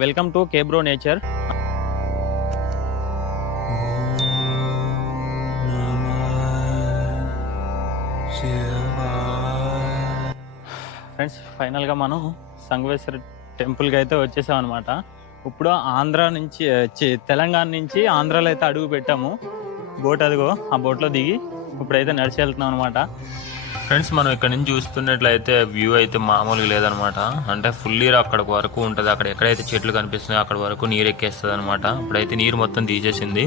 Welcome to కేబ్రో nature. Friends, ఫైనల్గా మనం సంగమేశ్వర టెంపుల్కి అయితే వచ్చేసాం అనమాట. ఇప్పుడు ఆంధ్ర నుంచి తెలంగాణ నుంచి ఆంధ్రాలో అయితే అడుగు పెట్టాము. బోట్ అదిగో ఆ బోట్లో దిగి ఇప్పుడైతే నడిచి వెళ్తున్నాం అనమాట. ఫ్రెండ్స్, మనం ఇక్కడ నుంచి చూస్తున్నట్లయితే వ్యూ అయితే మామూలుగా లేదనమాట. అంటే ఫుల్ నీరు అక్కడికి వరకు ఉంటుంది. అక్కడ ఎక్కడైతే చెట్లు కనిపిస్తున్నాయో అక్కడ వరకు నీరు ఎక్కేస్తుంది అనమాట. ఇప్పుడైతే నీరు మొత్తం తీసేసింది.